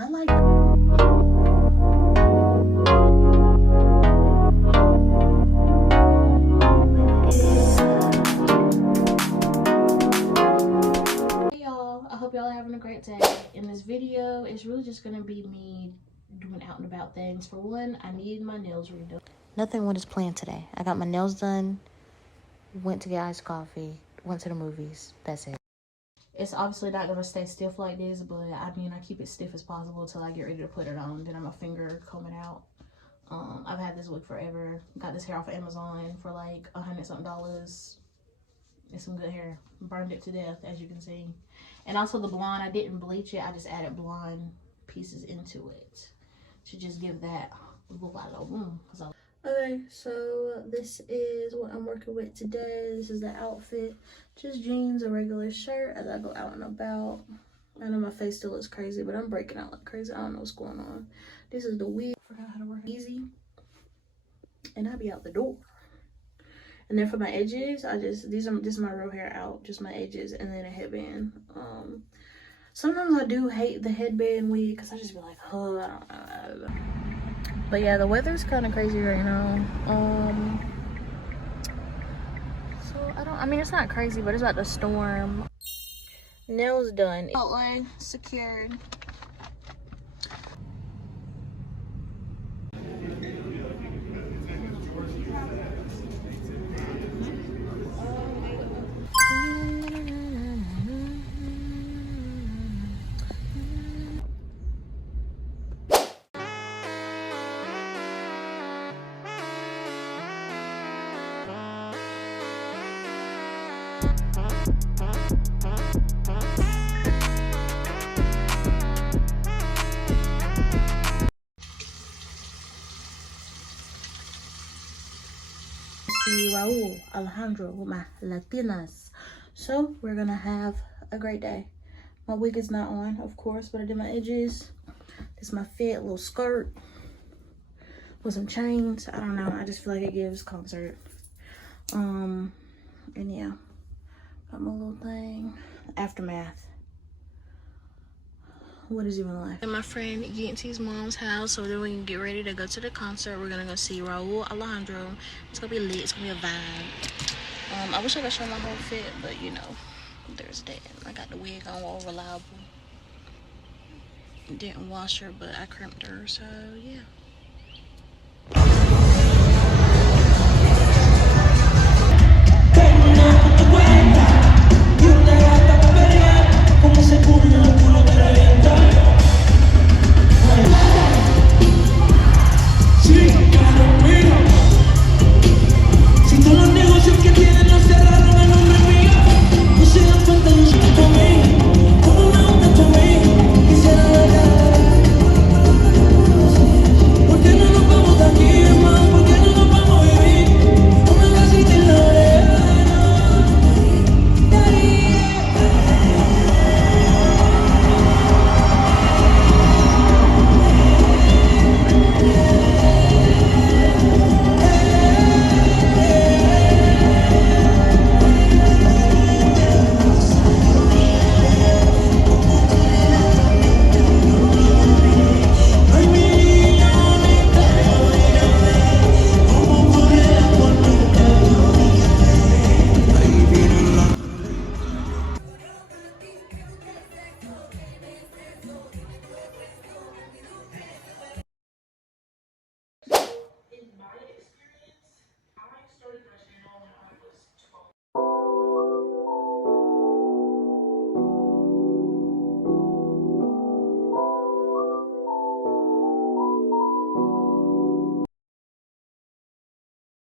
I like Hey y'all, I hope y'all are having a great day. In this video, it's really just gonna be me doing out and about things. For one, I need my nails redone. Nothing was planned today. I got my nails done, went to get iced coffee, went to the movies. That's it. It's obviously not gonna stay stiff like this, but I mean, I keep it stiff as possible until I get ready to put it on. Then I'm a finger combing out. I've had this wig forever. Got this hair off of Amazon for like $100 something. It's some good hair. Burned it to death, as you can see. And also the blonde, I didn't bleach it. I just added blonde pieces into it to just give that look like a boom. Okay, so this is what I'm working with today. This is the outfit. Just jeans, a regular shirt as I go out and about. I know my face still looks crazy, but I'm breaking out like crazy. I don't know what's going on. This is the wig. Forgot how to work it. Easy. And I'll be out the door. And then for my edges, this is my real hair out. Just my edges and then a headband. Sometimes I do hate the headband wig because I just be like, oh, I don't know. But yeah, the weather's kind of crazy right now. So I mean, it's not crazy, but it's about to storm. Nails done. Outline secured. Rauw Alejandro with my Latinas. So we're gonna have a great day. My wig is not on, of course, but I did my edges. This is my fit little skirt with some chains. I don't know, I just feel like it gives concert. And yeah, got my little thing. Aftermath. What is even left? And my friend Yancy's mom's house, so then we can get ready to go to the concert. We're gonna go see Rauw Alejandro. It's gonna be lit, it's gonna be a vibe. I wish I could show my whole fit, but you know, there's that. I got the wig on, all reliable. Didn't wash her, but I crimped her, so yeah.